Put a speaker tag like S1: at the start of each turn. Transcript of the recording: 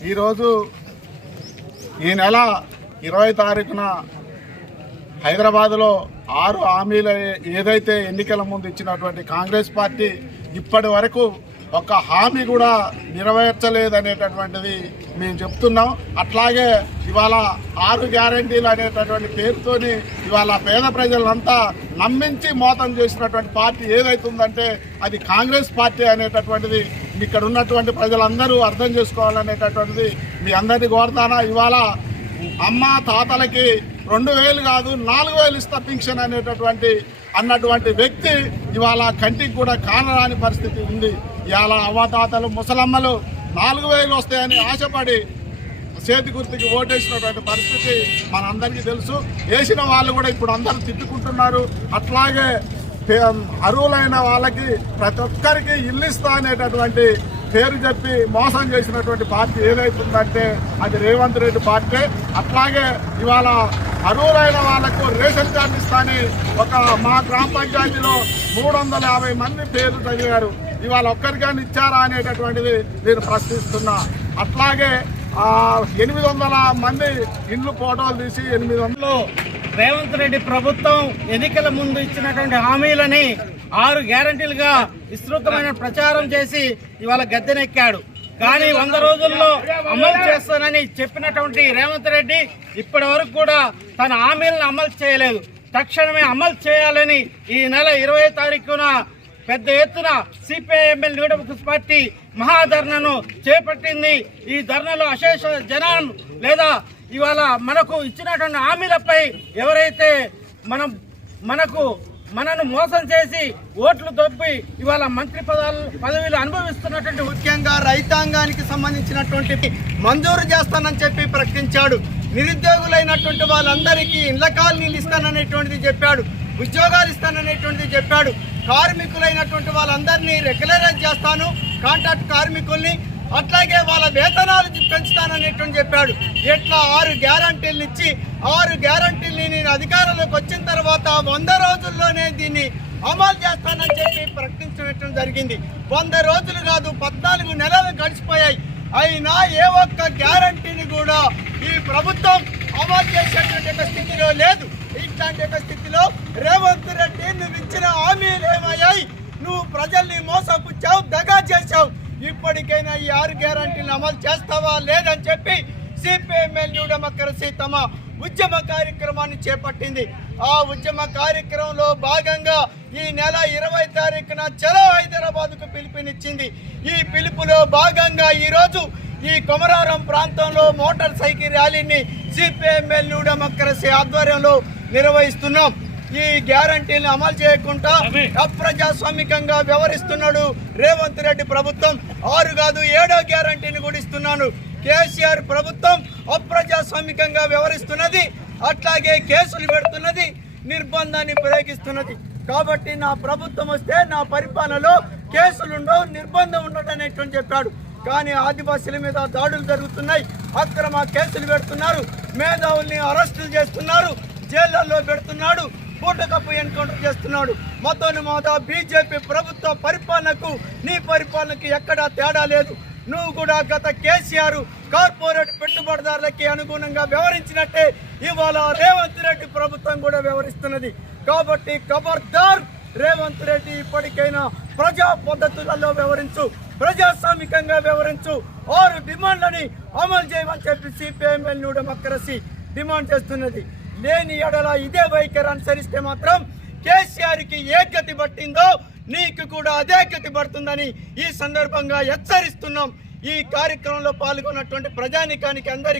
S1: ఈరోజు ఈ నెల ఇరవై తారీఖున హైదరాబాద్లో ఆరు హామీలు ఏదైతే ఎన్నికల ముందు ఇచ్చినటువంటి కాంగ్రెస్ పార్టీ ఇప్పటి వరకు ఒక హామీ కూడా నెరవేర్చలేదనేటటువంటిది మేము చెప్తున్నాం. అట్లాగే ఇవాళ ఆరు గ్యారంటీలు అనేటటువంటి పేరుతోని ఇవాళ పేద ప్రజలంతా నమ్మించి మోతం చేసినటువంటి పార్టీ ఏదైతుందంటే అది కాంగ్రెస్ పార్టీ అనేటటువంటిది. ఇక్కడ ఉన్నటువంటి ప్రజలందరూ అర్థం చేసుకోవాలనేటటువంటిది మీ అందరినీ కోరుతానా? ఇవాళ అమ్మ తాతలకి రెండు వేలు కాదు నాలుగు వేలు ఇస్తా పింఛన్ అనేటటువంటి అన్నటువంటి వ్యక్తి ఇవాళ కంటికి కూడా కానరాని పరిస్థితి ఉంది. ఇవాళ అవ్వతాతలు ముసలమ్మలు నాలుగు వేలు వస్తాయని ఆశపడి చేతి గుర్తుకి ఓటేసినటువంటి పరిస్థితి మనందరికీ తెలుసు. వేసిన వాళ్ళు కూడా ఇప్పుడు అందరూ తిట్టుకుంటున్నారు. అట్లాగే అరువులైన వాళ్ళకి ప్రతి ఒక్కరికి ఇల్లు ఇస్తా అనేటటువంటి పేరు చెప్పి మోసం చేసినటువంటి పార్టీ ఏదైతుందంటే అది రేవంత్ రెడ్డి పార్టీ. అట్లాగే ఇవాళ అర్హులైన వాళ్ళకు రేషన్ కార్డు ఇస్తాని ఒక మా గ్రామ పంచాయతీలో మూడు వందల యాభై మంది పేర్లు చదివారు. ఇవాళ ఒక్కరికైనా ఇచ్చారా అనేటటువంటిది నేను ప్రశ్నిస్తున్నా. అట్లాగే ఆ, ఎనిమిది వందల మంది ఇండ్లు ఫోటోలు తీసి ఎనిమిది వందలు
S2: రేవంత్ రెడ్డి ప్రభుత్వం ఎన్నికల ముందు ఇచ్చినటువంటి హామీలని ఆరు గ్యారంటీలుగా విస్తృతమైన ప్రచారం చేసి ఇవాళ గద్దెనెక్కాడు. కానీ వంద రోజుల్లో అమలు చేస్తానని చెప్పినటువంటి రేవంత్ రెడ్డి ఇప్పటి వరకు కూడా తన హామీలను అమలు చేయలేదు. తక్షణమే అమలు చేయాలని ఈ నెల ఇరవై తారీఖున పెద్ద ఎత్తున సిపిఐఎంఎల్ న్యూడెమోక్రసీ పార్టీ మహాధర్నను చేపట్టింది. ఈ ధర్నలో అశేష జనం లేదా ఇవాళ మనకు ఇచ్చినటువంటి హామీలపై ఎవరైతే మనం మనకు మనను మోసం చేసి ఓట్లు దొబ్బి ఇవాళ మంత్రి పదాలు పదవిలు అనుభవిస్తున్నటువంటి
S3: ముఖ్యంగా రైతాంగానికి సంబంధించినటువంటి మంజూరు చేస్తానని చెప్పి ప్రకటించాడు. నిరుద్యోగులైనటువంటి వాళ్ళందరికీ ఇళ్ళ కాలనీలు ఇస్తాననేటువంటిది చెప్పాడు. ఉద్యోగాలు ఇస్తాననేటువంటిది చెప్పాడు. కార్మికులైనటువంటి వాళ్ళందరినీ రెగ్యులరైజ్ చేస్తాను. కాంట్రాక్ట్ కార్మికుల్ని అట్లాగే వాళ్ళ వేతనాలు పెంచుతాననేటువంటి చెప్పాడు. ఇట్లా ఆరు గ్యారంటీలు ఇచ్చి ఆరు గ్యారంటీల్ని నేను అధికారంలోకి వచ్చిన తర్వాత వంద రోజుల్లోనే దీన్ని అమలు చేస్తానని చెప్పి ప్రకటించడం జరిగింది. వంద రోజులు కాదు పద్నాలుగు నెలలు గడిచిపోయాయి. అయినా ఏ ఒక్క గ్యారంటీని కూడా ఈ ప్రభుత్వం అమలు చేసేటువంటి స్థితిలో లేదు. ఇట్లాంటి స్థితిలో రేవంత్ రెడ్డి నువ్వు ఇచ్చిన హామీలు ఏమయ్యాయి? నువ్వు ప్రజల్ని మోసపుచ్చావు దగా చేశావు. ఇప్పటికైనా ఈ ఆరు గ్యారంటీలను అమలు చేస్తావా లేదని చెప్పి సిపిఎంఎల్ న్యూ డెమోక్రసీ తమ ఉద్యమ కార్యక్రమాన్ని చేపట్టింది. ఆ ఉద్యమ కార్యక్రమంలో భాగంగా ఈ నెల ఇరవై తారీఖున చలో హైదరాబాద్కు పిలుపునిచ్చింది. ఈ పిలుపులో భాగంగా ఈ రోజు ఈ కొమరారం ప్రాంతంలో మోటార్ సైకిల్ ర్యాలీని సిపిఎంఎల్ న్యూ డెమోక్రసీ ఆధ్వర్యంలో నిర్వహిస్తున్నాం. ఈ గ్యారంటీని అమలు చేయకుండా అప్రజాస్వామికంగా వ్యవహరిస్తున్నాడు రేవంత్ రెడ్డి ప్రభుత్వం. ఆరు కాదు ఏడో గ్యారంటీని కూడా ఇస్తున్నాను. కేసీఆర్ ప్రభుత్వం అప్రజాస్వామికంగా వ్యవహరిస్తున్నది అట్లాగే కేసులు పెడుతున్నది నిర్బంధాన్ని ప్రయోగిస్తున్నది కాబట్టి నా ప్రభుత్వం వస్తే నా పరిపాలనలో కేసులు ఉండవు నిర్బంధం ఉండదు అనేటువంటి చెప్పాడు. కానీ ఆదివాసీల మీద దాడులు జరుగుతున్నాయి అక్రమ కేసులు పెడుతున్నారు మేధావుల్ని అరెస్టులు చేస్తున్నారు జైళ్ళలో పెడుతున్నాడు పూటకప్పు ఎన్కౌంటర్ చేస్తున్నాడు. మతోని మాత బీజేపీ ప్రభుత్వ పరిపాలనకు నీ పరిపాలనకు ఎక్కడా తేడా లేదు. నువ్వు కూడా గత కేసీఆర్ కార్పొరేట్ పెట్టుబడిదారులకి అనుగుణంగా వ్యవహరించినట్టే ఇవాళ రేవంత్ రెడ్డి ప్రభుత్వం కూడా వ్యవహరిస్తున్నది. కాబట్టి ఖబర్దార్ రేవంత్ రెడ్డి ఇప్పటికైనా ప్రజా పద్ధతులలో వ్యవహరించు ప్రజాస్వామికంగా వ్యవహరించు ఆరు డిమాండ్లని అమలు చేయమని చెప్పి సిపిఎంఎల్ న్యూ డెమోక్రసీ డిమాండ్ చేస్తున్నది. లేని ఎడల ఇదే వైఖరి అనుసరిస్తే మాత్రం కేసీఆర్కి ఏ గతి పట్టిందో నీకు కూడా అదే గతి పడుతుందని ఈ సందర్భంగా హెచ్చరిస్తున్నాం. ఈ కార్యక్రమంలో పాల్గొన్నటువంటి ప్రజానికానికి అందరికీ